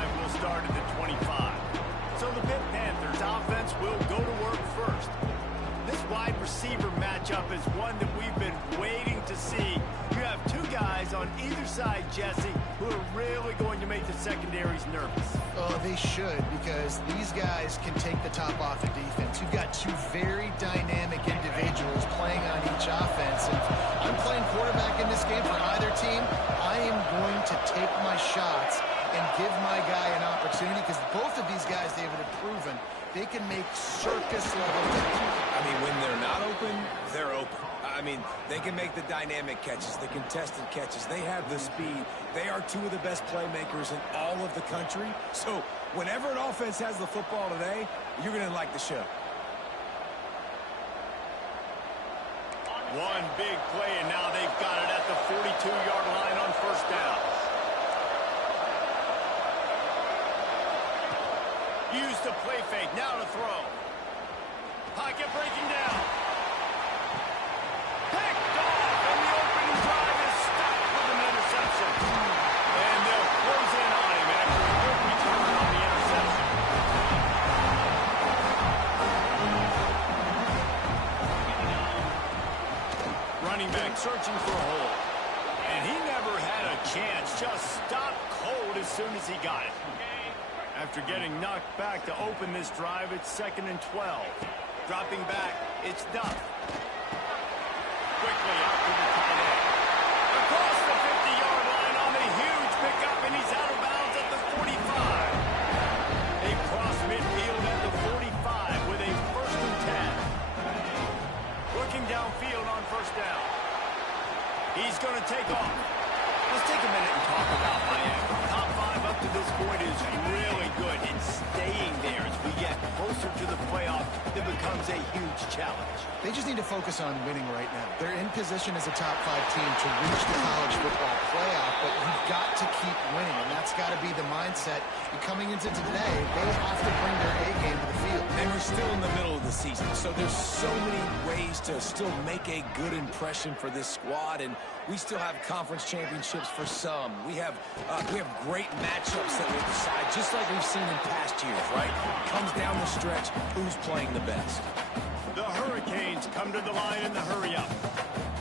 drive will start at the 25. So the Pitt Panthers offense will go to work first. This wide receiver matchup is one that we've been waiting to see. You have two guys on either side, Jesse, who are really going to make the secondaries nervous. Oh, they should, because these guys can take the top off of defense. You've got two very dynamic individuals playing on each offense. And I'm playing quarterback in this game for either team. I am going to take my shots and give my guy an opportunity, because both of these guys, David, have proven they can make circus-level catches. I mean, when they're not open, they're open. I mean, they can make the dynamic catches, the contested catches. They have the speed. They are two of the best playmakers in all of the country. So whenever an offense has the football today, you're going to like the show. One big play, and now they've got it at the 42-yard line on first down. Use the play fake, now to throw. Pocket breaking down. Picked off, and the opening drive is stopped with an interception. And they'll close in on him after a good return on the interception. Running back searching for a hole. And he never had a chance, just stopped cold as soon as he got it. After getting knocked back to open this drive, it's 2nd and 12. Dropping back, it's Duff. Quickly out to the tight end. Across the 50-yard line on the huge pickup, and he's out of bounds at the 45. They cross midfield at the 45 with a 1st and 10. Looking downfield on first down. He's going to take off. Let's take a minute and talk about Miami. Top 5 up to this point is really good. It's staying there as we get closer to the playoff. It becomes a huge challenge. They just need to focus on winning right now. They're in position as a top 5 team to reach the college football playoff, but you've got to keep winning, and that's got to be the mindset. And coming into today, they have to bring their A game to the field. And we're still in the middle of the season, so there's so many ways to still make a good impression for this squad, and we still have conference championships for some. We have great matchups that will decide, just like we've seen in past years, right? Comes down the stretch, who's playing the best. The Hurricanes come to the line in the hurry-up.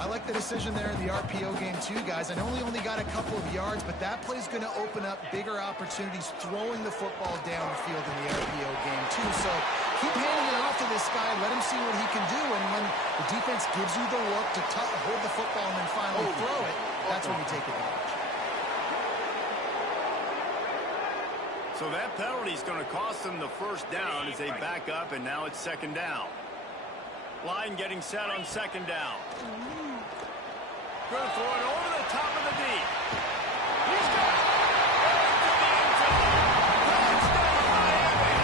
I like the decision there in the RPO game too, guys. I know he only got a couple of yards, but that play's going to open up bigger opportunities throwing the football down the field in the RPO game too. So keep handing it off to this guy. Let him see what he can do. And when the defense gives you the look to hold the football and then finally throw it, that's when you take advantage. So that penalty is going to cost them the first down as they back up, and now it's 2nd down. Line getting set on 2nd down. Going to throw it over the top of the D. He's got it. Into the end zone. Touchdown, Miami.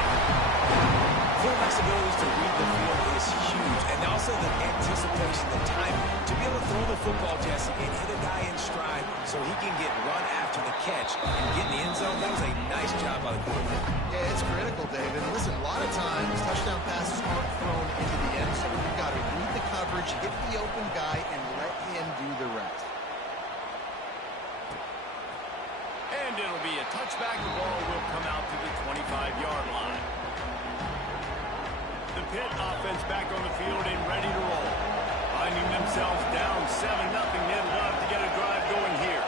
Quarterback's ability to read the field is huge, and also the anticipation, the time to be able to throw the football, Jesse, and hit a guy in stride so he can get run after the catch and get in the end zone. That was a nice job by the quarterback. Yeah, it's critical, David. Listen, a lot of times touchdown passes aren't thrown into the end zone. You've got to read the coverage, hit the open guy, and let him do the rest. And it'll be a touchback. The ball will come out to the 25-yard line. The Pitt offense back on the field and ready to roll. Finding themselves down 7-0. They'd love to get a drive going here.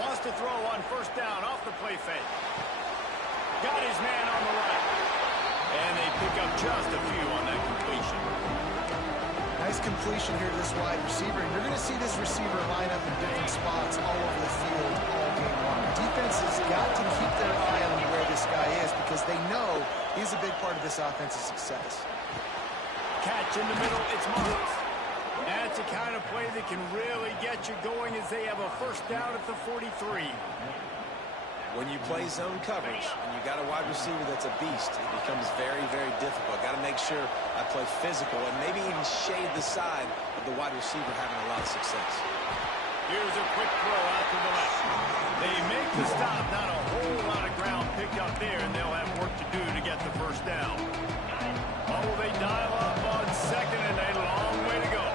Wants to throw on first down off the play fake. Got his man on the right. And they pick up just a few on that completion. Nice completion here to this wide receiver. And you're going to see this receiver line up in different spots all over the field all game long. Defense has got to keep their eye on where this guy is, because they know he's a big part of this offense's success. Catch in the middle, it's Marks. That's a kind of play that can really get you going as they have a first down at the 43. When you play zone coverage and you got a wide receiver that's a beast, it becomes very, very difficult. Got to make sure I play physical and maybe even shade the side of the wide receiver having a lot of success. Here's a quick throw out to the left. They make the stop, not a whole lot of ground picked up there, and they'll have work to do to get the first down. Oh, they dial up on 2nd and a long way to go.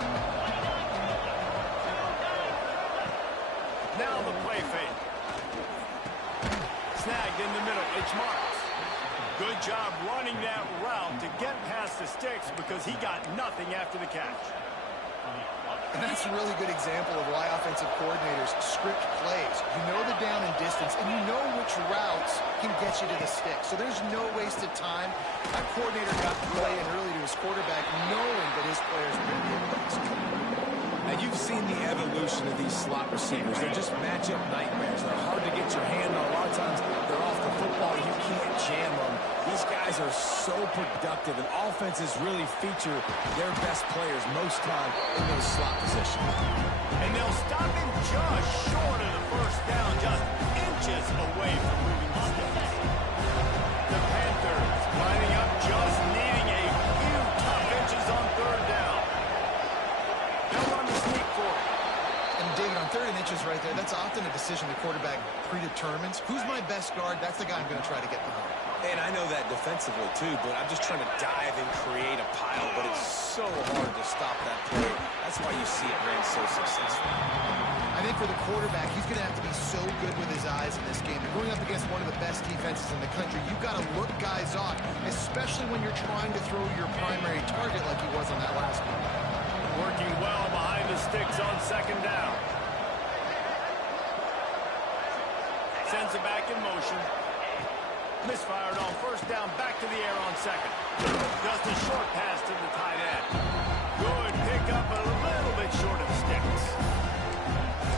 Now the play fake. snagged in the middle. It's Marks. Good job running that route to get past the sticks because he got nothing after the catch. And that's a really good example of why offensive coordinators script plays. You know the down and distance, and you know which routes can get you to the stick. So there's no wasted time. That coordinator got the play in early to his quarterback, knowing that his players were going to be able to execute. And you've seen the evolution of these slot receivers. They're just matchup nightmares. They're hard to get your hand on. A lot of times they're off the football. You can't jam them. These guys are so productive, and offenses really feature their best players most time in those slot positions. And they'll stop him just short of the first down, just inches away from moving the sticks. The Panthers lining up, just needing a few tough inches on third down. They'll run the sneak for it. And David, on 3rd and inches right there, that's often a decision the quarterback predetermines. Who's my best guard? That's the guy I'm going to try to get behind. And I know that defensively, too, but I'm just trying to dive and create a pile, but it's so hard to stop that play. That's why you see it ran so successful. I think for the quarterback, he's going to have to be so good with his eyes in this game. You're going up against one of the best defenses in the country. You've got to look guys off, especially when you're trying to throw your primary target like he was on that last one. Working well behind the sticks on 2nd down. Sends it back in motion. Misfired on 1st down, back to the air on 2nd. Just a short pass to the tight end. Good pick up a little bit short of sticks.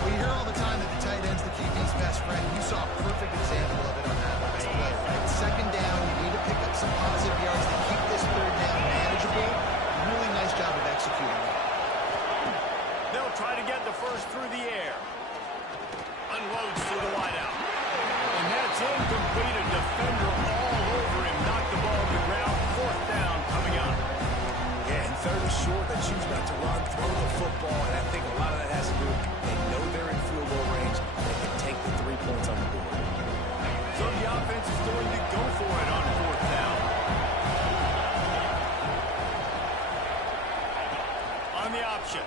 Well, you hear all the time that the tight end's the QB's best friend. You saw a perfect example of it on that last play, right? 2nd down, you need to pick up some positive yards to keep this 3rd down manageable. Really nice job of executing that. They'll try to get the first through the air. Unloads to the wideout. And that's incomplete. A defender all over him. Knocked the ball to the ground. 4th down coming up. Yeah, and 3rd is short. They choose not to run, throw the football, and I think a lot of that has to do with they know they're in field goal range. They can take the 3 points on the board. So the offense is going to go for it on 4th down. On the option.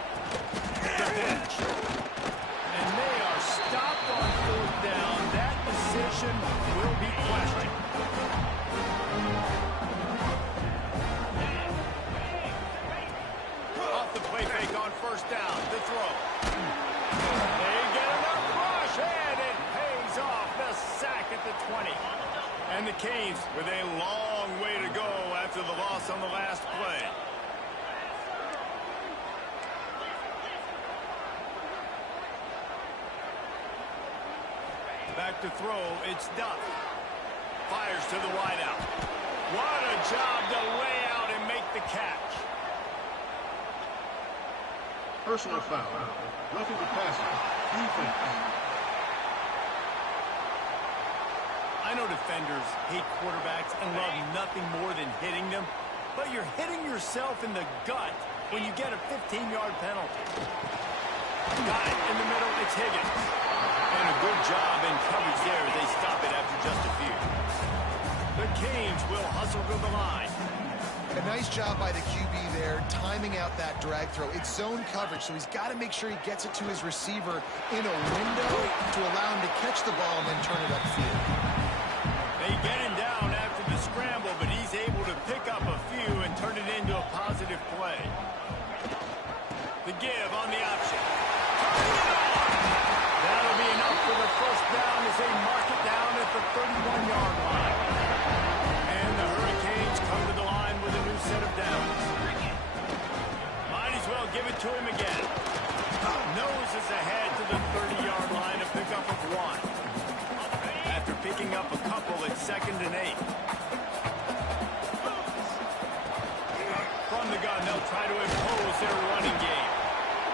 The bench. And they are stopped on 4th down. That decision will be questioned. Off the play fake on 1st down. The throw. They get enough rush, and it pays off. The sack at the 20. And the Canes with a long way to go after the loss on the last play. Back to throw, it's Duff. Fires to the wideout. What a job to lay out and make the catch. Personal foul. Roughing the passer. Defense. I know defenders hate quarterbacks and love nothing more than hitting them, but you're hitting yourself in the gut when you get a 15-yard penalty. Got it in the middle, it's Higgins. And a good job in coverage there as they stop it after just a few. The Canes will hustle to the line. A nice job by the QB there, timing out that drag throw. It's zone coverage, so he's got to make sure he gets it to his receiver in a window to allow him to catch the ball and then turn it upfield. They get him down after the scramble, but he's able to pick up a few and turn it into a positive play. The give on the option. That'll be enough for the 1st down as they mark it down at the 31-yard line. And the Hurricanes come to the line with a new set of downs. Might as well give it to him again. Noses ahead to the 30-yard line, a pickup of 1. After picking up a couple at 2nd and 8. From the gun, they'll try to impose their running game.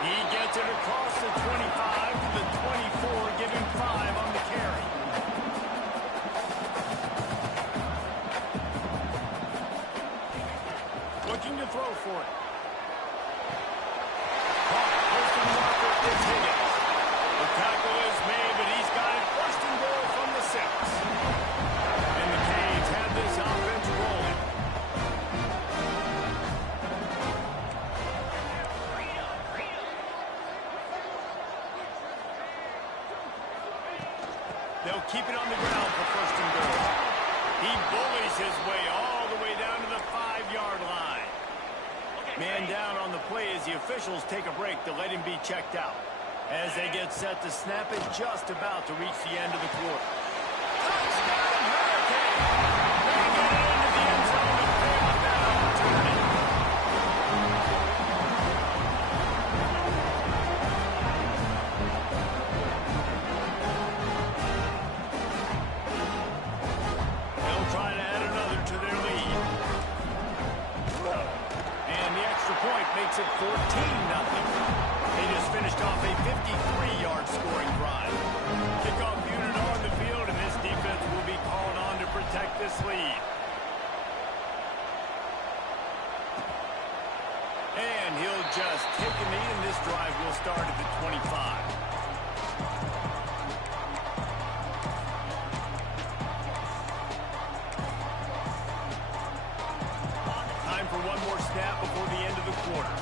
He gets it across the 25 to the 24, giving 5 on the carry. Looking to throw for it. Posting marker, it's Higgins. The tackle is made, but he's got it 1st and goal from the 6. And the Canes have this offense rolling. They'll keep it on the ground for 1st and checked out. As they get set to snap it, just about to reach the end of the quarter. Touchdown, Hurricane! They get it into the end zone and pick up that opportunity. They'll try to add another to their lead. And the extra point makes it 14-0. They just finished off a 53-yard scoring drive. Kickoff unit on the field, and this defense will be called on to protect this lead. And he'll just take a knee, and this drive will start at the 25. Time for one more snap before the end of the quarter.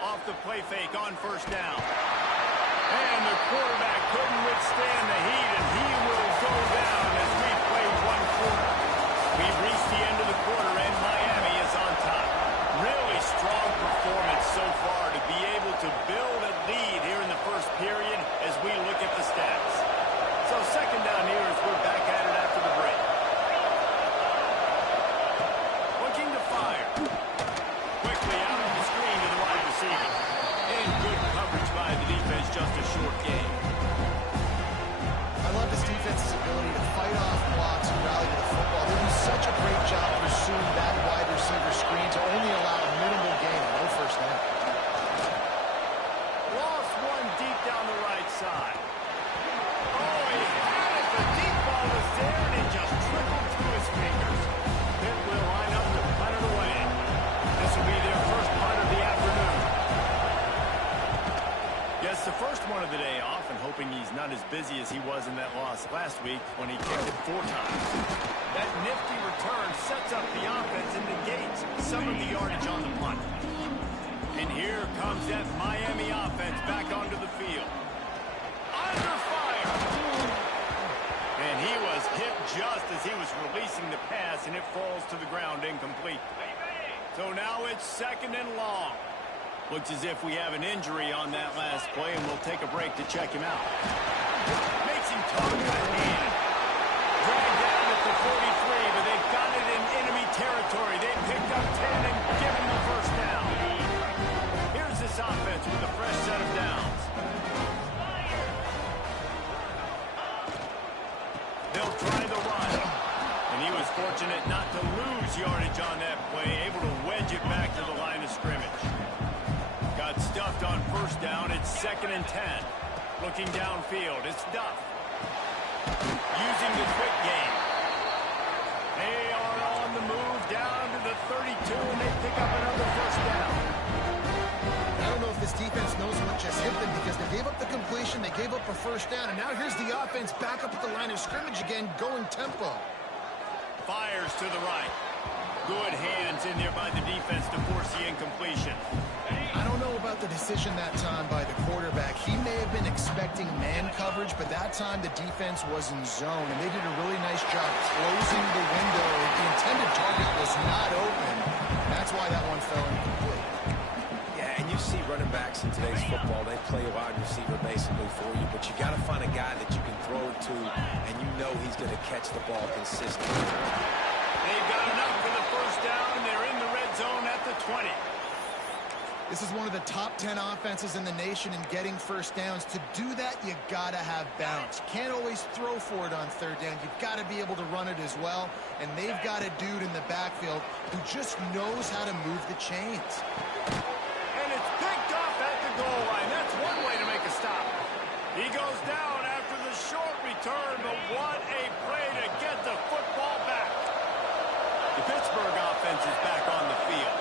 Off the play fake on first down. And the quarterback couldn't withstand the heat, and he will go down as we play one quarter. We've reached the end of the quarter, and Miami is on top. Really strong performance so far to be able to build a lead here in the first period as we look at the stats. So second down here as we're back at it after the break. Looking to fire. Quickly out of the screen to the wide receiver. And good coverage by the defense, just a short game. I love this defense's ability to fight off blocks and rally to the football. They do such a great job pursuing that wide receiver screen to only allow a minimal gain, no first down. Lost one deep down the right side. Oh, he had it. The deep ball was there, and it just trickled through his fingers. Pitt will line up to punt it away. This will be their first punt of the afternoon. Yes, the first one of the day off, and hoping he's not as busy as he was in that loss last week when he kicked it 4 times. That nifty return sets up the offense and negates some of the yardage on the punt. And here comes that Miami offense back onto the field. Under fire! And he was hit just as he was releasing the pass, and it falls to the ground incomplete. So now it's second and long. Looks as if we have an injury on that last play, and we'll take a break to check him out. Makes him talk with a hand. Dragged down at the 43, but they've got it in enemy territory. They picked up 10 and given the first down. Here's this offense with a fresh set of downs. They'll try the run. And he was fortunate not to lose yardage on that play, able to wedge it back to the line of scrimmage. Got stuffed on first down. It's 2nd and 10. Looking downfield, it's Duff. Using the quick game. They are on the move down to the 32, and they pick up another first down. I don't know if this defense knows what just hit them because they gave up the completion, they gave up a first down, and now here's the offense back up at the line of scrimmage again, going tempo. Fires to the right. Good hands in there by the defense to force the incompletion. I don't know about the decision that time by the quarterback. He may have been expecting man coverage, but that time the defense was in zone, and they did a really nice job closing the window. The intended target was not open. That's why that one fell incomplete. Yeah, and you see running backs in today's football, they play a wide receiver basically for you, but you got to find a guy that you can throw it to, and you know he's going to catch the ball consistently. They've got enough for the first down, and they're in the red zone at the 20. This is one of the top 10 offenses in the nation in getting first downs. To do that, you got to have bounce. You can't always throw for it on third down. You've got to be able to run it as well. And they've got a dude in the backfield who just knows how to move the chains. And it's picked off at the goal line. That's one way to make a stop. He goes down after the short return, but what a play to get the football back. The Pittsburgh offense is back on the field.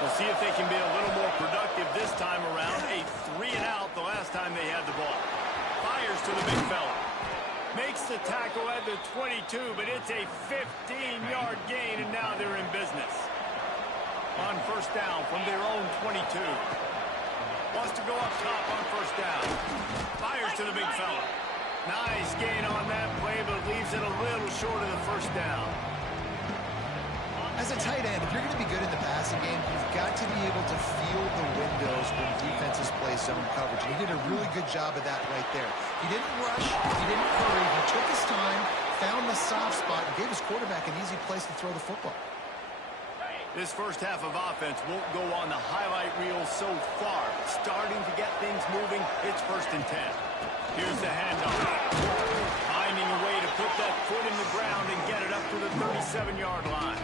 We'll see if they can be a little more productive this time around. A 3-and-out the last time they had the ball. Fires to the big fella. Makes the tackle at the 22, but it's a 15-yard gain, and now they're in business. On first down from their own 22. Wants to go up top on first down. Fires to the big fella. Nice gain on that play, but leaves it a little short of the first down. I As a tight end, if you're going to be good in the passing game, you've got to be able to feel the windows when defenses play zone coverage. And he did a really good job of that right there. He didn't rush. He didn't hurry. He took his time, found the soft spot, and gave his quarterback an easy place to throw the football. This first half of offense won't go on the highlight reel so far. But starting to get things moving, it's 1st and 10. Here's the handoff. Finding a way to put that foot in the ground and get it up to the 37-yard line.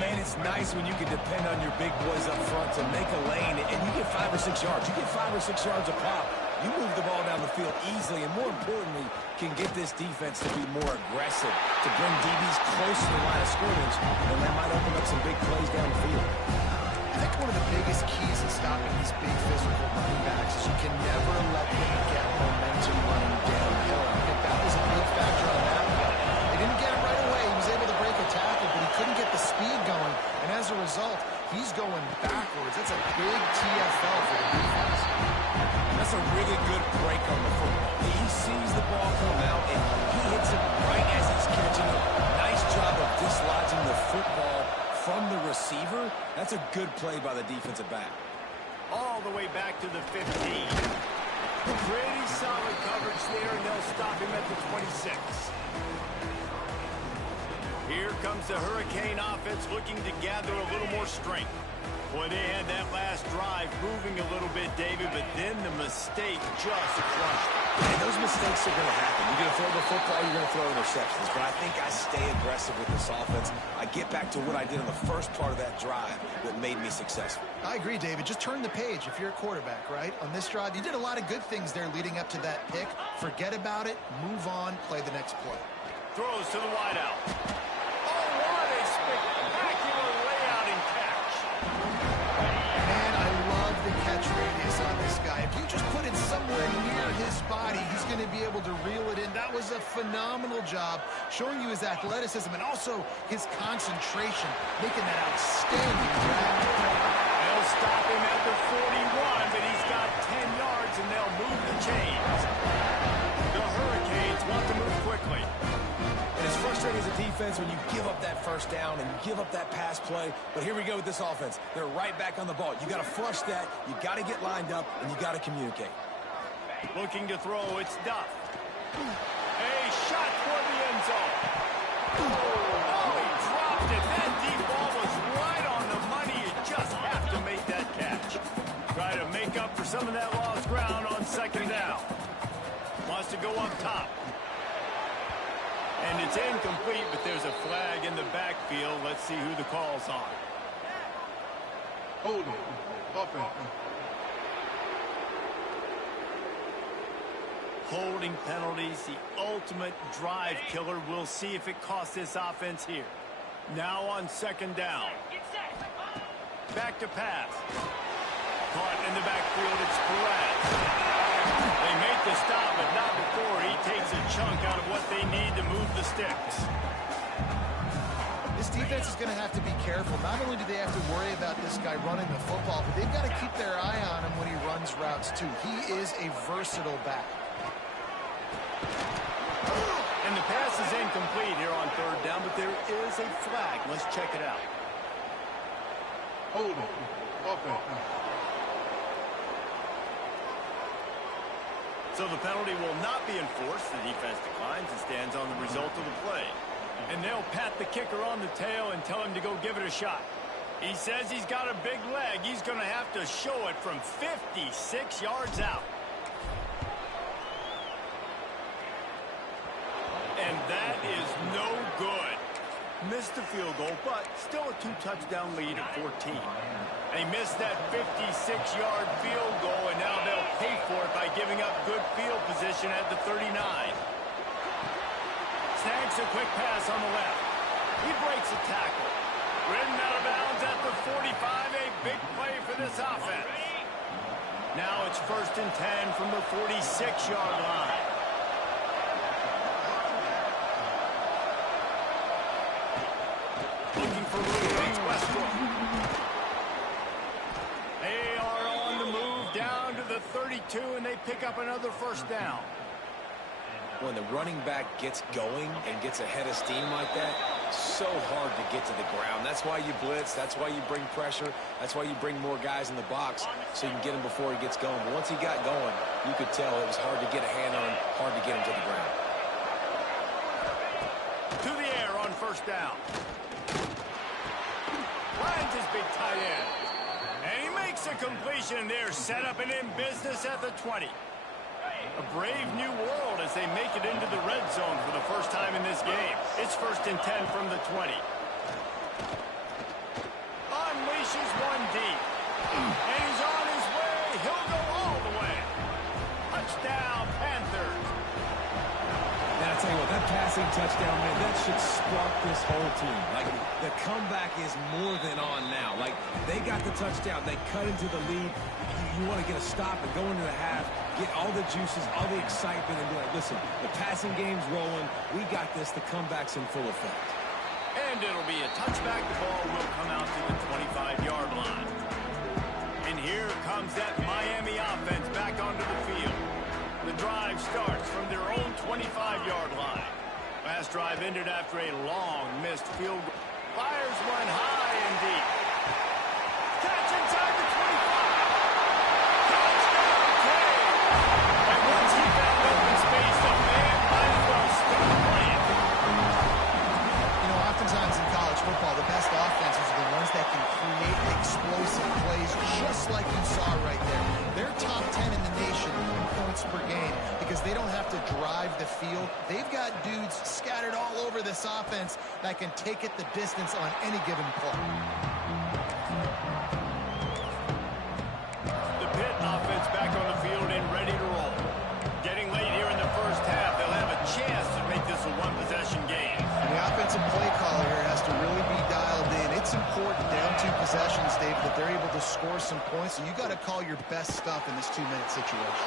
Man, it's nice when you can depend on your big boys up front to make a lane, and you get 5 or 6 yards. You get 5 or 6 yards a pop. You move the ball down the field easily, and more importantly, can get this defense to be more aggressive, to bring DBs close to the line of scrimmage, and that might open up some big plays down the field. I think one of the biggest keys in stopping these big physical running backs is you can never let them get momentum running downhill. I think that was a big factor on that play. They didn't get it right away. He was able to break a tackle, but he couldn't get the speed going, and as a result, he's going backwards. That's a big TFL for the defense. That's a really good break on the football. He sees the ball come out, and he hits it right as he's catching it. Nice job of dislodging the football from the receiver. That's a good play by the defensive back. All the way back to the 15. Pretty solid coverage there, and they'll stop him at the 26. Here comes the Hurricane offense looking to gather a little more strength. Boy, they had that last drive moving a little bit, David, but then the mistake just crushed. And those mistakes are going to happen. You're going to throw the football, you're going to throw interceptions. But I think I stay aggressive with this offense. I get back to what I did in the first part of that drive that made me successful. I agree, David. Just turn the page if you're a quarterback, right? On this drive, you did a lot of good things there leading up to that pick. Forget about it, move on, play the next play. Throws to the wideout. Oh, what a spectacular layout and catch. Man, I love the catch radius on this guy. If you just put it somewhere near his body, he's going to be able to reel it in. That was a phenomenal job, showing you his athleticism and also his concentration, making that outstanding grab. They'll stop him at the 41, but he's got 10 yards, and they'll move the chains. The Hurricanes want to move quickly. And it's frustrating as a defense when you give up that first down and you give up that pass play. But here we go with this offense. They're right back on the ball. You got to flush that. You got to get lined up, and you got to communicate. Looking to throw, it's Duff. A shot for the end zone. Oh, he dropped it. That deep ball was right on the money. You just have to make that catch. Try to make up for some of that lost ground on 2nd down. Wants to go up top. And it's incomplete, but there's a flag in the backfield. Let's see who the call's on. Holding. Offense. Holding penalties, the ultimate drive killer. We'll see if it costs this offense here. Now on 2nd down. Back to pass. Caught in the backfield, it's Perez. They make the stop, but not before he takes a chunk out of what they need to move the sticks. This defense is going to have to be careful. Not only do they have to worry about this guy running the football, but they've got to keep their eye on him when he runs routes too. He is a versatile back. And the pass is incomplete here on 3rd down, but there is a flag. Let's check it out. Holding. Offense. So the penalty will not be enforced. The defense declines and stands on the result of the play. And they'll pat the kicker on the tail and tell him to go give it a shot. He says he's got a big leg. He's going to have to show it from 56 yards out. And that is no good. Missed the field goal, but still a 2-touchdown lead at 14. They missed that 56-yard field goal, and now they'll pay for it by giving up good field position at the 39. Snags a quick pass on the left. He breaks a tackle. Ridden out of bounds at the 45, a big play for this offense. Now it's 1st and 10 from the 46-yard line. Looking for room, it's Westbrook. They are on the move down to the 32, and they pick up another 1st down. When the running back gets going and gets ahead of steam like that, so hard to get to the ground. That's why you blitz. That's why you bring pressure. That's why you bring more guys in the box so you can get him before he gets going. But once he got going, you could tell it was hard to get a hand on him, hard to get him to the ground. To the air on first down. Finds his big tight end. And he makes a completion there, set up and in business at the 20. A brave new world as they make it into the red zone for the first time in this game. It's 1st and 10 from the 20. Unleashes one deep. And he's on his way. He'll go all the way. Touchdown, Panthers. Now, I'll tell you what, that passing touchdown, man, that should spark this whole team. Like, the comeback is more than on now. Like, they got the touchdown. They cut into the lead. You want to get a stop and go into the half, get all the juices, all the excitement, and be like, listen, the passing game's rolling. We got this. The comeback's in full effect. And it'll be a touchback. The ball will come out to the 25-yard line. And here comes that Miami offense back onto the field. The drive starts from their own 25-yard line. Last drive ended after a long missed field goal. Fires one high and deep. Catch inside the 25. Touchdown, Cade. And once he found open space, the man might as well stop playing. You know, oftentimes in college football, the best offenses are the ones that can create explosive plays, just like you saw right there. They're top 10 in the nation in points per game because they don't have to drive the field. They've got dudes scattered all over this offense that can take it the distance on any given play. The Pitt offense back on the field and ready to roll. Getting late here in the first half, they'll have a chance to make this a one-possession game. The offensive play caller here has to really be dialed in. It's important down 2 possessions, Dave, that they're able to score some points. So you got to call your best stuff in this 2-minute situation.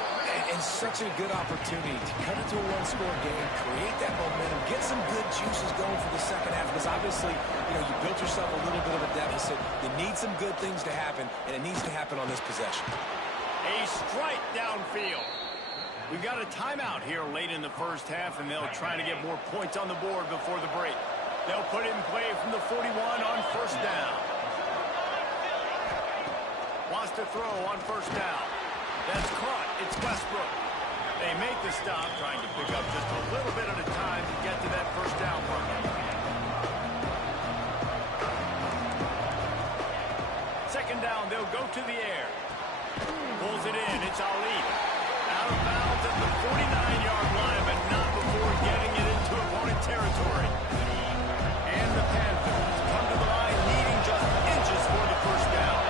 And such a good opportunity to cut it to a one-score game, create that momentum, get some good juices going for the second half. Because obviously, you know, you built yourself a little bit of a deficit. You need some good things to happen, and it needs to happen on this possession. A strike downfield. We've got a timeout here late in the first half, and they'll try to get more points on the board before the break. They'll put it in play from the 41 on first down. Wants to throw on first down. That's caught. It's Westbrook. They make the stop, trying to pick up just a little bit at a time to get to that first down mark. Second down, they'll go to the air. Pulls it in. It's Ali. Out of bounds at the 49-yard line, but not before getting it into opponent territory. And the Panthers come to the line needing just inches for the first down.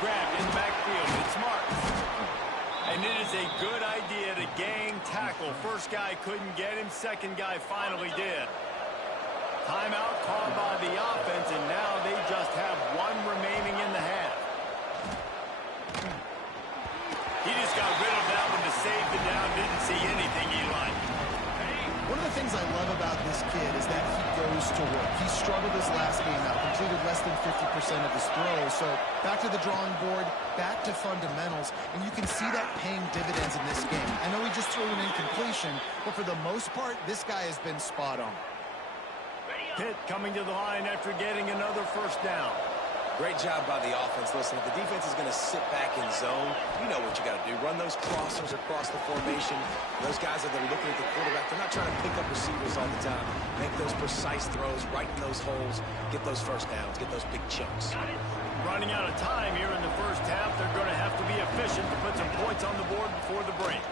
Grabbed in the backfield. It's Marks. And it is a good idea to gang tackle. First guy couldn't get him. Second guy finally did. Timeout called by the offense, and now they just have one remaining in the half. He just got rid of that one to save the down. Didn't see anything he liked. One of the things I love about this kid is that he goes to work. He struggled his last game out, completed less than 50% of his throws. So back to the drawing board, back to fundamentals, and you can see that paying dividends in this game. I know he just threw an incompletion, but for the most part, this guy has been spot on. Pitt coming to the line after getting another first down. Great job by the offense. Listen, if the defense is going to sit back in zone, you know what you got to do. Run those crossers across the formation. Those guys that are looking at the quarterback, they're not trying to pick up receivers all the time. Make those precise throws, right in those holes, get those first downs, get those big chunks. Running out of time here in the first half. They're going to have to be efficient to put some points on the board before the break.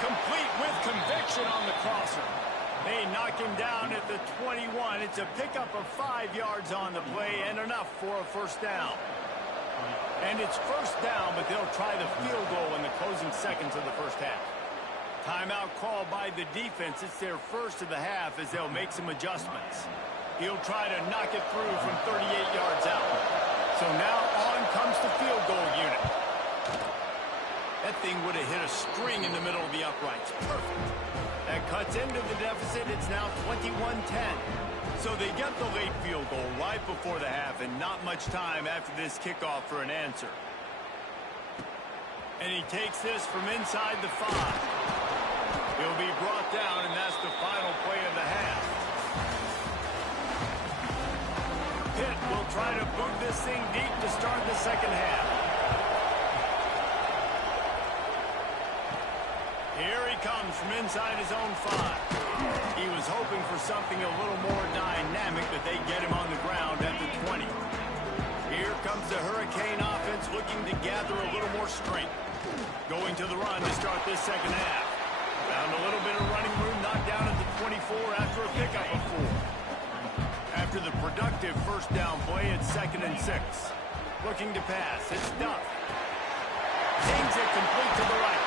Complete with conviction on the crosser. They knock him down at the 21. It's a pickup of 5 yards on the play and enough for a first down. And it's first down, but they'll try the field goal in the closing seconds of the first half. Timeout called by the defense. It's their first of the half as they'll make some adjustments. He'll try to knock it through from 38 yards out. So now on comes the field goal unit. That thing would have hit a string in the middle of the uprights. Perfect. That cuts into the deficit. It's now 21-10. So they get the late field goal right before the half and not much time after this kickoff for an answer. And he takes this from inside the 5. He'll be brought down, and that's the final play of the half. Pitt will try to boot this thing deep to start the second half. Here he comes from inside his own 5. He was hoping for something a little more dynamic, but they get him on the ground at the 20. Here comes the Hurricane offense looking to gather a little more strength. Going to the run to start this second half. Found a little bit of running room, knocked down at the 24 after a pickup of 4. After the productive first down play, it's 2nd and 6. Looking to pass, it's Duff. Aims it complete to the right.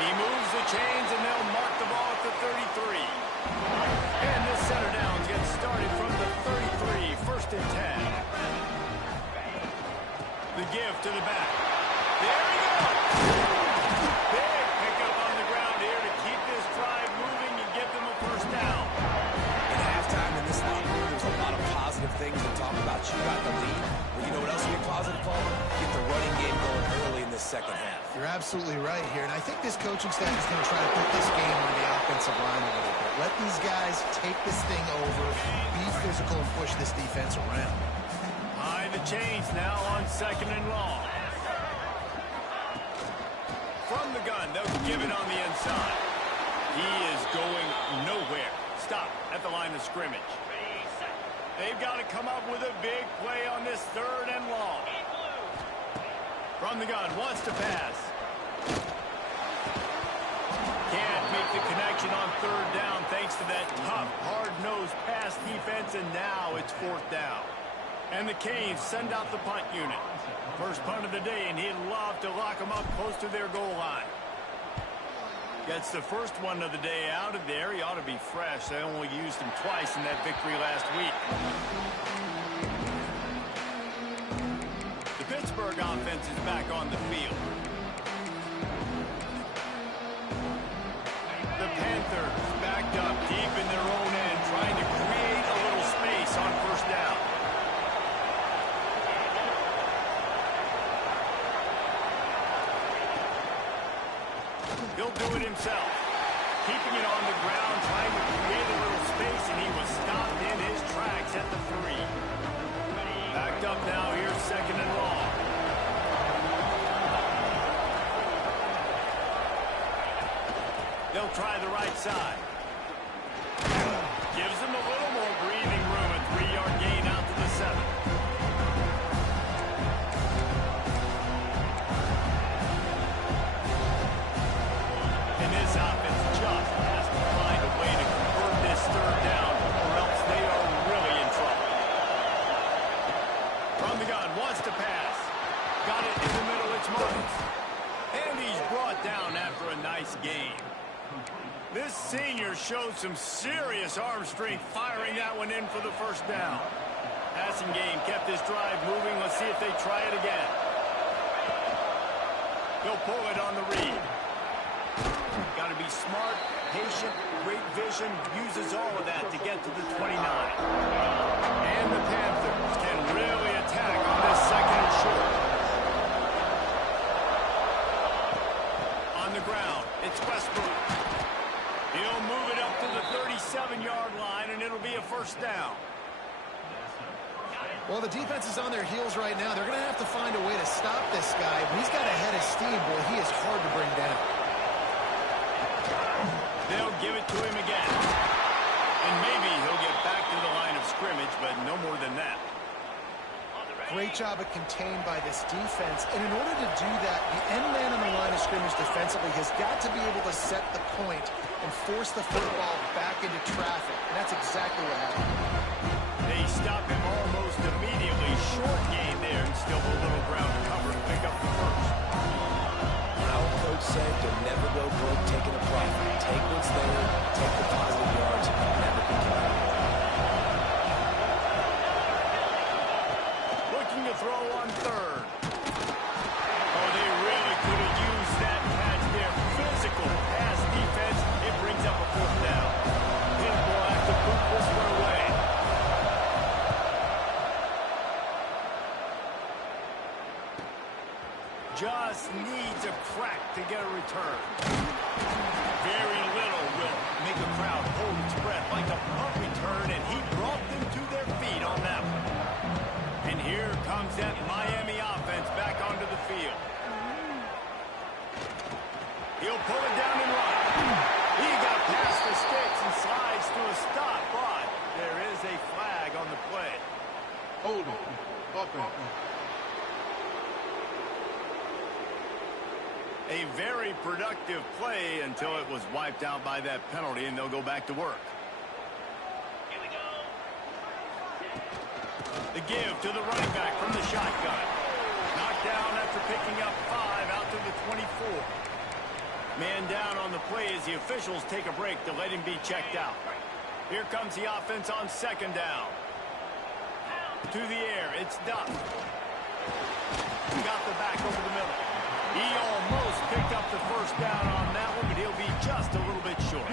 He moves the chains, and they'll mark the ball at the 33. And this center down gets started from the 33, 1st and 10. The give to the back. There he goes. Big pickup on the ground here to keep this drive moving and give them a first down. At halftime in this locker room, there's a lot of positive things to talk about. You got the lead. Well, you know what else will be positive, Paul? Get the running game going early in this second half. You're absolutely right here, and I think this coaching staff is going to try to put this game on the offensive line a little bit. Let these guys take this thing over, be physical, and push this defense around. High the chains now on 2nd and long. From the gun, they'll give it on the inside. He is going nowhere. Stop at the line of scrimmage. They've got to come up with a big play on this 3rd and long. From the gun, wants to pass. Can't make the connection on 3rd down thanks to that tough, hard-nosed pass defense, and now it's 4th down. And the Canes send out the punt unit. First punt of the day, and he'd love to lock them up close to their goal line. Gets the first one of the day out of there. He ought to be fresh. They only used him twice in that victory last week. The Pittsburgh offense is back on the field. The Panthers backed up deep in their own end, trying to create a little space on 1st down. He'll do it himself. Keeping it on the ground, trying to create a little space, and he was stopped in his tracks at the 3. Backed up now here, 2nd and long. They'll try the right side. Gives him a little more breathing room, a 3-yard gain out to the 7. This offense just has to find a way to convert this 3rd down, or else they are really in trouble. From the gun, wants to pass. Got it in the middle, it's Martins. And he's brought down after a nice game. This senior showed some serious arm strength firing that one in for the 1st down. Passing game kept this drive moving. Let's see if they try it again. He'll pull it on the read. Got to be smart, patient, great vision, uses all of that to get to the 29. And the Panthers can really attack on this 2nd and short. On the ground, it's Westbrook. He'll move it up to the 37-yard line, and it'll be a 1st down. Well, the defense is on their heels right now. They're going to have to find a way to stop this guy. When he's got a head of steam, boy, he is hard to bring down. They'll give it to him again. And maybe he'll get back to the line of scrimmage, but no more than that. Great job of contained by this defense. And in order to do that, the end man on the line of scrimmage defensively has got to be able to set the point and force the football back into traffic. And that's exactly what happened. They stop him almost immediately. Short gain there, and still a little ground to cover to pick up the 1st. Our coach said to never go broke taking a profit. Take what's there, take the positive yards, and never complain. Looking to throw on 3rd. Oh, they really could have used that catch there. Physical pass defense. It brings up a 4th down. Pitt will have to put this one away. Just needs a crack to get a return. Very little will make a crowd hold its breath like a punt return, and he brought them to their feet on that one. And here comes that Miami offense back onto the field. He'll pull it down and run. He got past the sticks and slides to a stop, but there is a flag on the play. Holding. Offense. A very productive play until it was wiped out by that penalty, and they'll go back to work. Here we go. The give to the running back from the shotgun. Knocked down after picking up 5 out to the 24. Man down on the play as the officials take a break to let him be checked out. Here comes the offense on second down. To the air, it's Duck. He got the back over the middle. He almost picked up the first down on that one, but he'll be just a little bit short.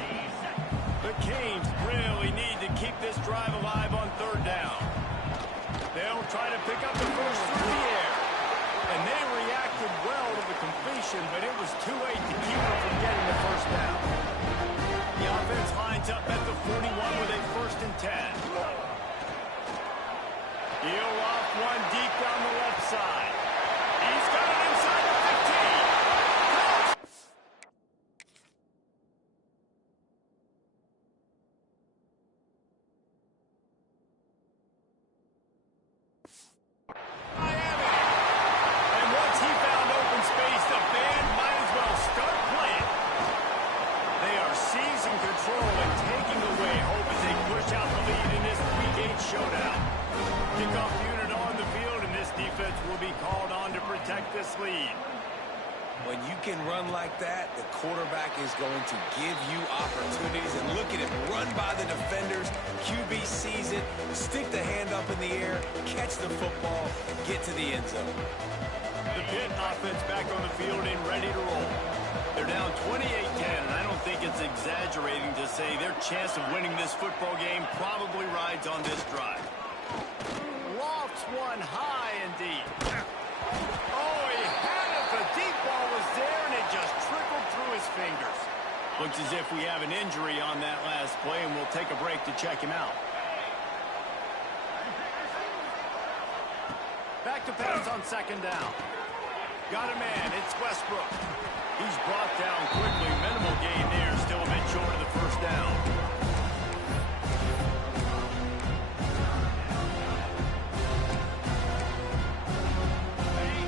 The Canes really need to keep this drive alive on third down. They'll try to pick up the first through the air. And they reacted well to the completion, but it was too late to keep them from getting the first down. The offense lines up at the 41 with a 1st and 10. He'll off one deep down the left side. He's got it inside the 15. Miami. And once he found open space, the band might as well start playing. They are seizing control and taking away hope as they push out the lead in this Week 8 showdown. Kickoff unit on the field, and this defense will be called on to protect this lead. When you can run like that, the quarterback is going to give you opportunities. And look at him run by the defenders. QB sees it, stick the hand up in the air, catch the football, get to the end zone. The Pitt offense back on the field and ready to roll. They're down 28-10, and I don't think it's exaggerating to say their chance of winning this football game probably rides on this drive. Lofts one high and deep. Oh, he had it. The deep ball was there, and it just trickled through his fingers. Looks as if we have an injury on that last play, and we'll take a break to check him out. Back to pass on second down. Got a man. It's Westbrook. He's brought down quickly. Minimal gain there. Still a bit short of the first down.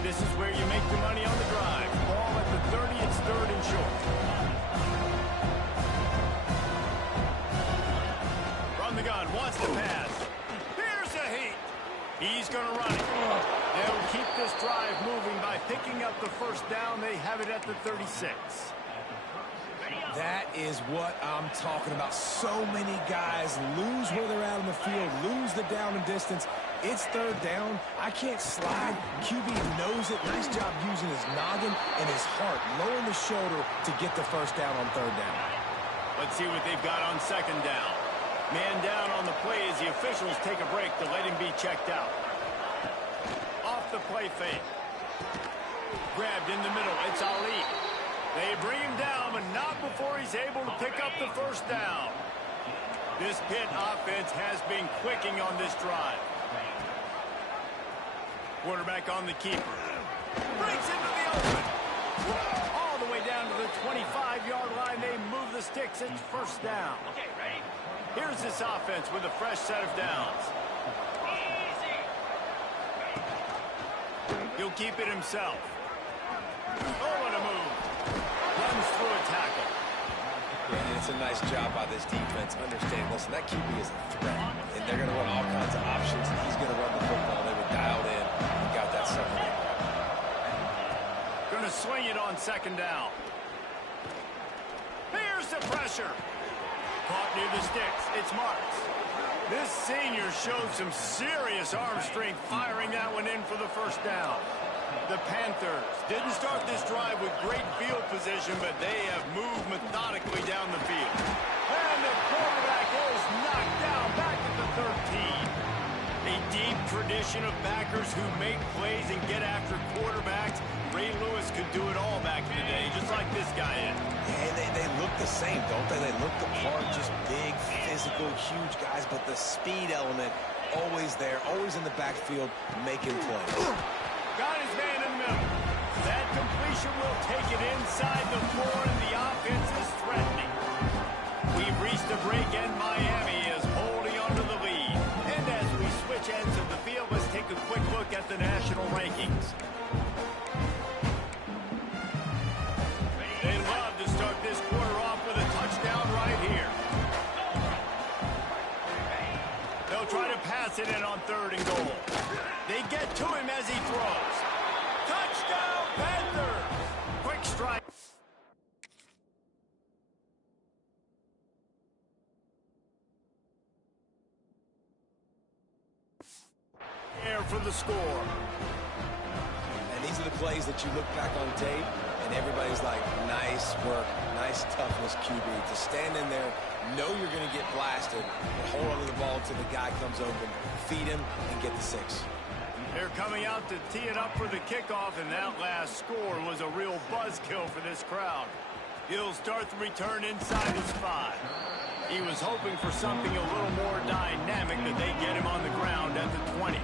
This is where you make the money on the drive. Ball at the 30. It's 3rd and short. From the gun. Wants to pass. Here's a heat. He's going to run it. They'll keep this drive moving by picking up the first down. They have it at the 36. That is what I'm talking about. So many guys lose where they're at on the field, lose the down and distance. It's 3rd down. I can't slide. QB knows it. Nice job using his noggin and his heart, lowering the shoulder to get the first down on 3rd down. Let's see what they've got on second down. Man down on the play as the officials take a break to let him be checked out. Off the play fake. Grabbed in the middle. It's Ali. They bring him down, but not before he's able to pick up the first down. This Pitt offense has been clicking on this drive. Quarterback on the keeper. Breaks into the open. All the way down to the 25-yard line. They move the sticks. It's first down. Okay, ready? Here's this offense with a fresh set of downs. Easy. He'll keep it himself. Oh, what a move. Runs through a tackle. And it's a nice job by this defense understanding, listen, that QB is a threat. And they're going to run all kinds of options. He's going to run the football. They were dialed in and got that second down. Going to swing it on second down. Here's the pressure. Caught near the sticks. It's Marks. This senior showed some serious arm strength firing that one in for the first down. The Panthers didn't start this drive with great field position, but they have moved methodically down the field. And the quarterback is knocked down back at the 13. A deep tradition of backers who make plays and get after quarterbacks. Ray Lewis could do it all back in the day, just like this guy is. And look the same, don't they? They look the part, just big, physical, huge guys, but the speed element always there, always in the backfield, making plays. Got his man in the middle. That completion will take it inside the 4, and the offense is threatening. We've reached a break, and Miami is holding onto the lead. And as we switch ends of the field, let's take a quick look at the national rankings. They love to start this quarter off with a touchdown right here. They'll try to pass it in on 3rd and goal. They get to him as he throws. Touchdown, Panthers! Quick strike. Air for the score. And these are the plays that you look back on tape, and everybody's like, nice work, nice toughness, QB. To stand in there, know you're going to get blasted, and hold on to the ball until the guy comes open, feed him, and get the 6. They're coming out to tee it up for the kickoff, and that last score was a real buzzkill for this crowd. He'll start the return inside his 5. He was hoping for something a little more dynamic, that they get him on the ground at the 20.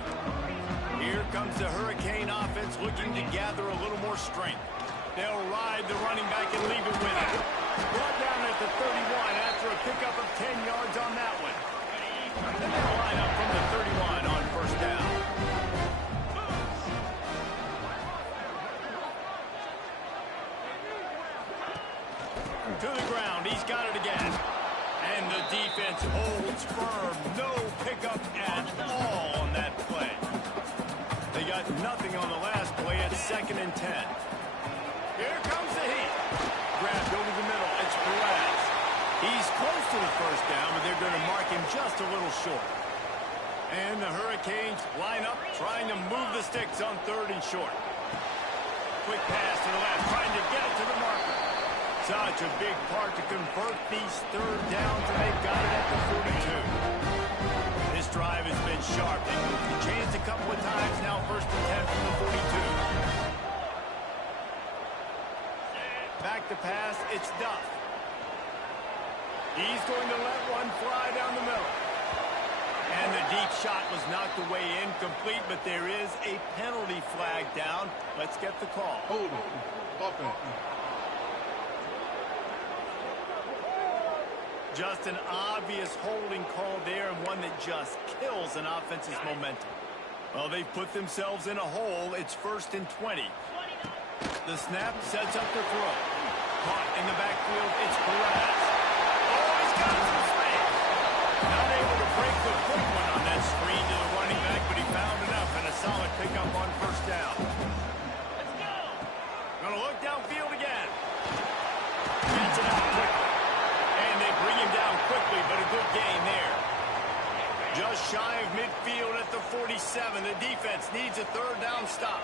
Here comes the Hurricane offense looking to gather a little more strength. They'll ride the running back and leave it with him. Brought down at the 31 after a pickup of 10 yards on that one. And they'll line up from the 31 on 1st down. To the ground, he's got it again. And the defense holds firm. No pickup at all on that play. They got nothing on the last play at 2nd and 10. Here comes the heat. Grabbed over the middle. It's Perez. He's close to the 1st down, but they're going to mark him just a little short. And the Hurricanes line up, trying to move the sticks on 3rd and short. Quick pass to the left, trying to get it to the marker. Such a big part to convert these 3rd downs, and they've got it at the 42. This drive has been sharp. They moved the chains a couple of times. Now 1st and 10 from the 42. Back to pass. It's Duff. He's going to let one fly down the middle. And the deep shot was knocked away incomplete, but there is a penalty flag down. Let's get the call. Hold on. Offense. Just an obvious holding call there, and one that just kills an offense's momentum. Well, they've put themselves in a hole. It's 1st and 20. The snap sets up the throw. Caught in the backfield, it's Perez. Oh, he's got some space. Not able to break the quick one on that screen to the running back, but he found enough and a solid pickup on 1st down. Let's go. Gonna look downfield again. Gets it out quickly. And they bring him down quickly, but a good gain there. Just shy of midfield at the 47. The defense needs a 3rd down stop.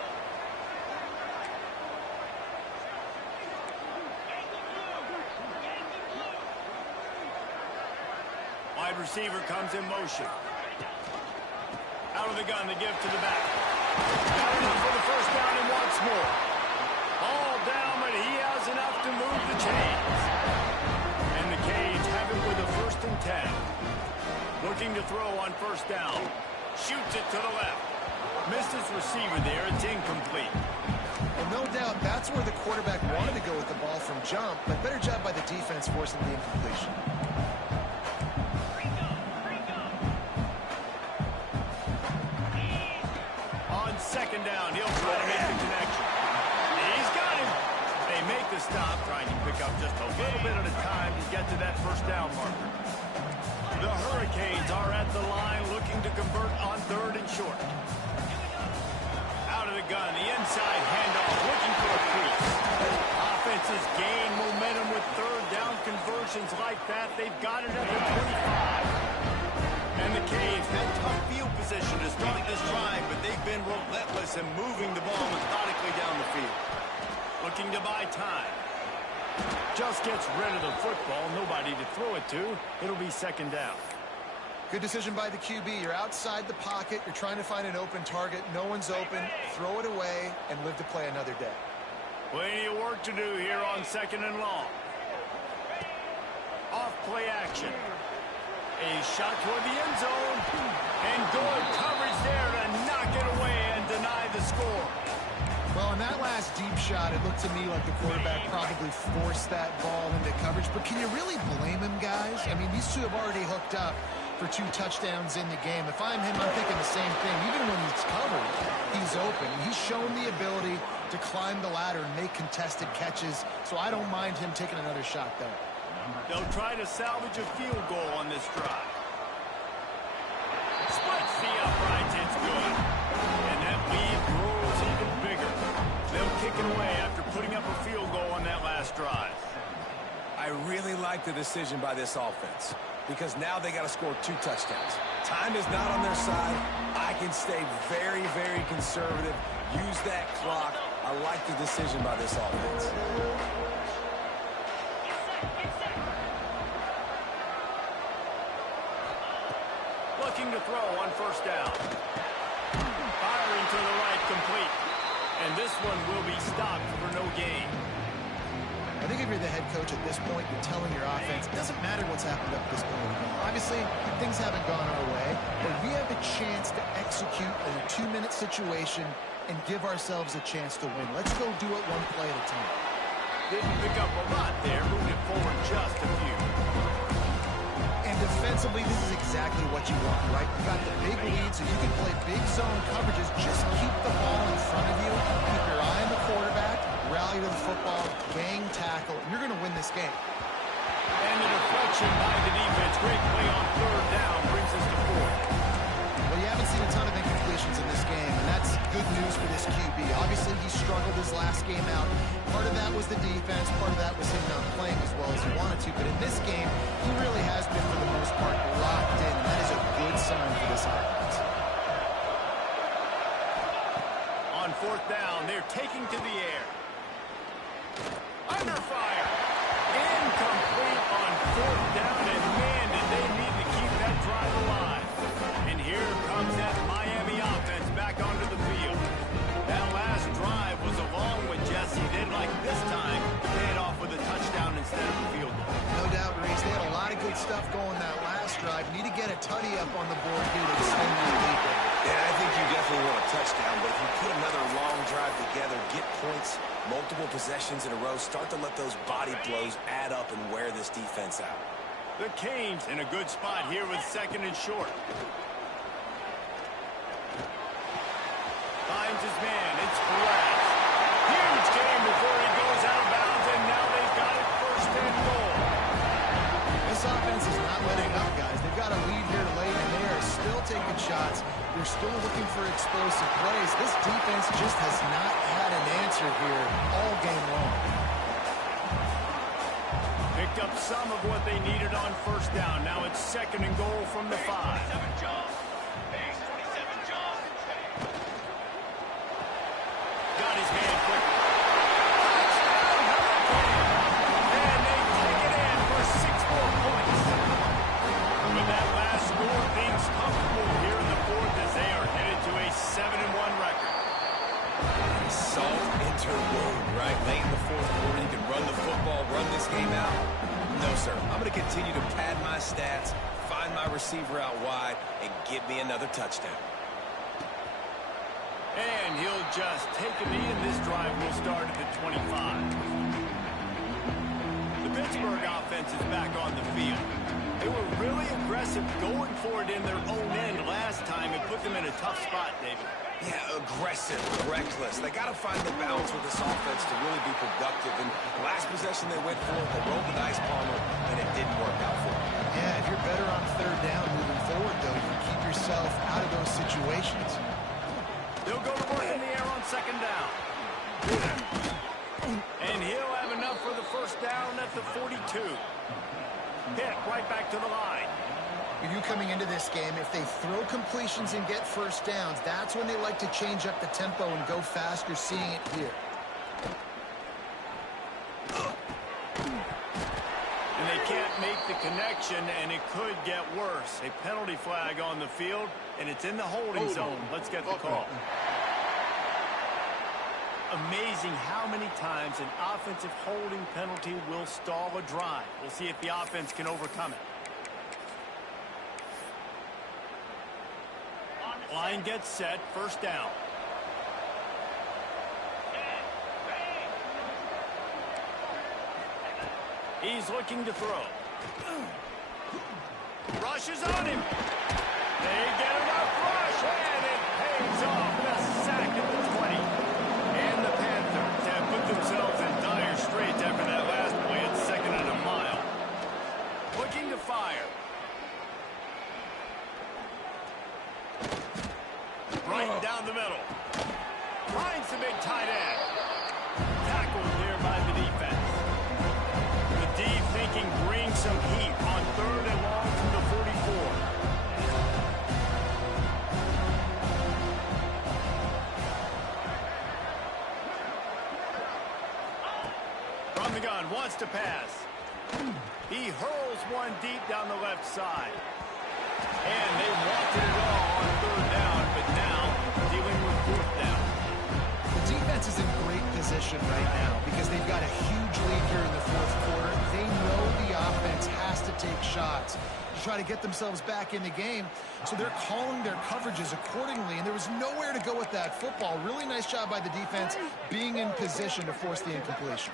Wide receiver comes in motion. Out of the gun, the give to the back. Got enough for the 1st down and wants more. All down, but he has enough to move the chains. And the Canes have it with a 1st and 10. Looking to throw on 1st down. Shoots it to the left. Missed his receiver there. It's incomplete. Well, no doubt that's where the quarterback wanted to go with the ball from jump, but better job by the defense forcing the incompletion. On 2nd down, he'll try to make the connection. He's got him. They make the stop, trying to pick up just a little bit at a time to get to that 1st down marker. The Hurricanes are at the line looking to convert on 3rd and short. Out of the gun, the inside handoff, looking for a crease. Offenses gain momentum with 3rd down conversions like that. They've got it at the 25. And the Canes had tough field position to start this drive, but they've been relentless in moving the ball methodically down the field. Looking to buy time. Just gets rid of the football, nobody to throw it to. It'll be 2nd down. Good decision by the QB. You're outside the pocket. You're trying to find an open target. No one's open. Throw it away and live to play another day. Plenty of work to do here on 2nd and long. off play action. A shot toward the end zone. And good coverage there to knock it away and deny the score. Well, in that last deep shot, it looked to me like the quarterback probably forced that ball into coverage. But can you really blame him, guys? I mean, these two have already hooked up for 2 touchdowns in the game. If I'm him, I'm thinking the same thing. Even when he's covered, he's open. He's shown the ability to climb the ladder and make contested catches. So I don't mind him taking another shot there. They'll try to salvage a field goal on this drive. Splits the uprights. It's good. And that lead grows even bigger. They'll kick it away after putting up a field goal on that last drive. I really like the decision by this offense because now they got to score 2 touchdowns. Time is not on their side. I can stay very, very conservative. Use that clock. I like the decision by this offense. Looking to throw on first down. Firing to the right, complete. And this one will be stopped for no gain. I think if you're the head coach at this point, you're telling your offense, it doesn't matter what's happened up this point. Obviously, things haven't gone our way, but we have a chance to execute in a 2-minute situation and give ourselves a chance to win. Let's go do it one play at a time. Didn't pick up a lot there, moved it forward just a few. And defensively, this is exactly what you want, right? You got the big lead, so you can play big zone coverages. Just keep the ball in front of you. Keep your eye on the quarterback. Rally to the football. Gang tackle. You're going to win this game. And the deflection by the defense. Great play on third down. Brings us to 4. Well, you haven't seen a ton of incompletions in this game, and that's good news for this QB. Obviously, he struggled his last game out. Part of that was the defense. Part of that was him not playing as well as he wanted to. But in this game, he really has been, for the most part, locked in. That is a good sign for this offense. On fourth down, they're taking to the air. Under fire. Incomplete on fourth down, and man, did they need to keep that drive alive. And here comes that Miami offense back onto the field. That last drive was a long one, Jesse. They'd like this time to pay it off with a touchdown instead of a field goal. No doubt, Reese. They had a lot of good stuff going that last drive. Need to get a tutty up on the board here to extend the lead. Yeah, I think you definitely want a touchdown, but if you put another long drive together, get points, multiple possessions in a row, start to let those body blows add up and wear this defense out. The Canes in a good spot here with second and short. Finds his man. It's Perez. Huge game before he goes out of bounds, and now they've got it first and goal. This offense is not letting up, guys. They've got a lead here late, and they are still taking shots. They're still looking for explosive plays. This defense just has not had an answer here all game long. Picked up some of what they needed on first down. Now it's second and goal from the 5. Got his hand quickly. Touchdown, Hurricane! And they take it in for 6 more points. With that last score, things comfortable here in the fourth as they are headed to a 7-1 record. Salt into wound, right? Late in the fourth quarter, you can run the football, run this game out. No, sir. I'm going to continue to pad my stats, find my receiver out wide, and give me another touchdown. And he'll just take a knee, and this drive will start at the 25. The Pittsburgh offense is back on the field. They were really aggressive going for it in their own end last time. It put them in a tough spot, David. Yeah, aggressive, reckless. They got to find the balance with this offense to really be productive. And last possession they went for it, they rolled the dice, Palmer, and it didn't work out for them. Yeah, if you're better on third down moving forward, though, you can keep yourself out of those situations. They'll go to work in the air on second down. And he'll have enough for the first down at the 42. Pitt right back to the line. You coming into this game, if they throw completions and get first downs, that's when they like to change up the tempo and go faster, seeing it here. And they can't make the connection, and it could get worse. A penalty flag on the field, and it's in the holding zone. Let's get the call. amazing how many times an offensive holding penalty will stall a drive. We'll see if the offense can overcome it. Line gets set, first down. He's looking to throw. Rushes on him. They get enough rush, and it pays off with a sack at the 20. And the Panthers have put themselves in dire straits after that last play at 2nd and a mile. Looking to fire. Right down the middle. Finds the big tight end. Tackled there by the defense. The D thinking bring some heat on 3rd and long from the 44. From the gun, wants to pass. He hurls one deep down the left side. And they wanted it all on 3rd down, but now dealing with 4th down. The defense is in great position right now because they've got a huge lead here in the 4th quarter. They know the offense has to take shots to try to get themselves back in the game. So they're calling their coverages accordingly, and there was nowhere to go with that football. Really nice job by the defense being in position to force the incompletion.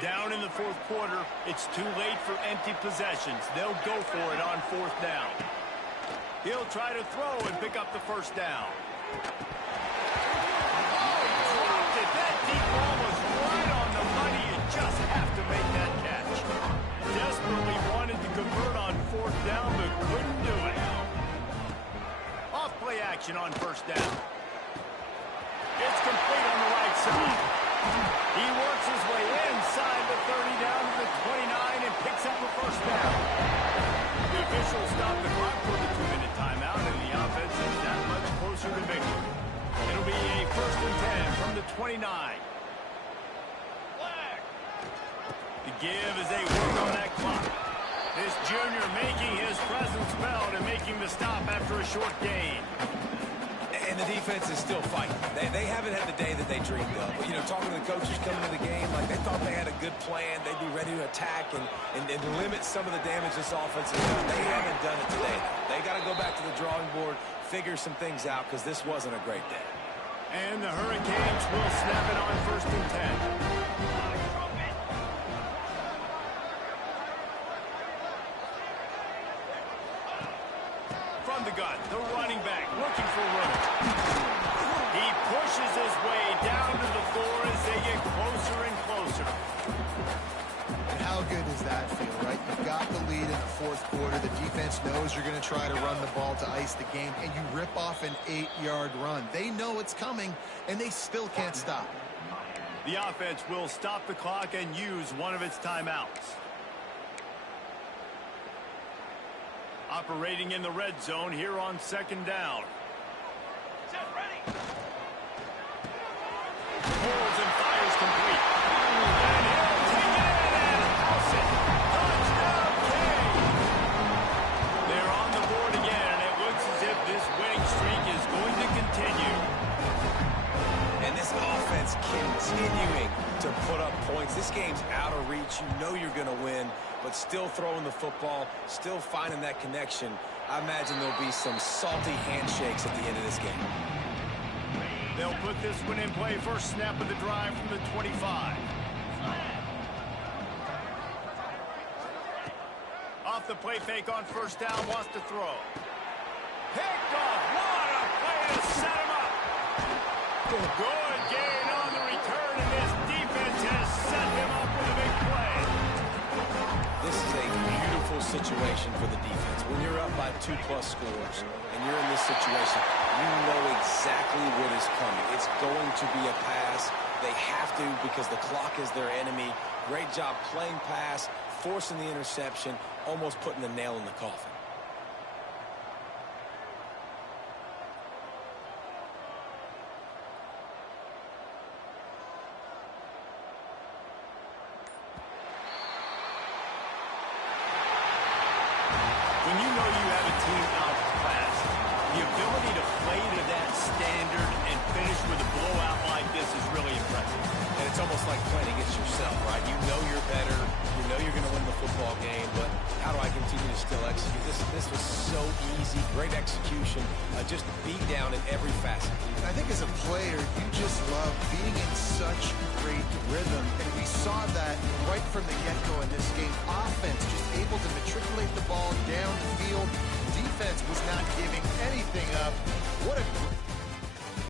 Down in the 4th quarter, it's too late for empty possessions. They'll go for it on 4th down. He'll try to throw and pick up the first down. Oh, he dropped it. That deep ball was right on the money. You just have to make that catch. Desperately wanted to convert on 4th down, but couldn't do it. Off play action on 1st down. It's complete on the right side. He works his way inside the 30 down to the 29 and picks up the first down. The officials stop the clock for the 2-minute timeout, and the offense is that much closer to victory. It'll be a 1st and 10 from the 29. The give as they work on that clock. This junior making his presence felt and making the stop after a short gain. And the defense is still fighting. They haven't had the day that they dreamed of. But, you know, talking to the coaches coming to the game, like they thought they had a good plan. They'd be ready to attack and limit some of the damage this offense has done. They haven't done it today. They got to go back to the drawing board, figure some things out, because this wasn't a great day. And the Hurricanes will snap it on 1st and 10. From the gun, the running back looking for room. He pushes his way down to the floor as they get closer and closer. And how good does that feel, right? You've got the lead in the 4th quarter. The defense knows you're going to try to run the ball to ice the game, and you rip off an 8-yard run. They know it's coming, and they still can't stop. The offense will stop the clock and use one of its timeouts. Operating in the red zone here on 2nd down. Set ready. Pulls and fires complete. And he'll take it in and house it. Touchdown, King! They're on the board again, and it looks as if this winning streak is going to continue. And this offense continuing to put up points. This game's out of reach. You know you're going to win, but still throwing the football, still finding that connection. I imagine there'll be some salty handshakes at the end of this game. They'll put this one in play. First snap of the drive from the 25. Off the play fake on 1st down, wants to throw. Picked off. What a play to set him up. Good gain on the return, and this defense has set him up with a big play. This is a beautiful situation for the defense. When you're up by 2+ scores and you're in this situation, you know exactly what is coming. It's going to be a pass. They have to because the clock is their enemy. Great job playing pass, forcing the interception, almost putting the nail in the coffin. When you know you have a team outclassed, the ability to play to that standard and finish with a blowout like this is really impressive. And it's almost like playing against yourself, right? You know you're better. You know you're going to win the football game, but how do I continue to still execute? This was so easy. Great execution. Just beat down in every facet. I think as a player, you just love being in such great rhythm. And we saw that right from the get-go in this game. Offense just able to matriculate the ball downfield. Defense was not giving anything up. What a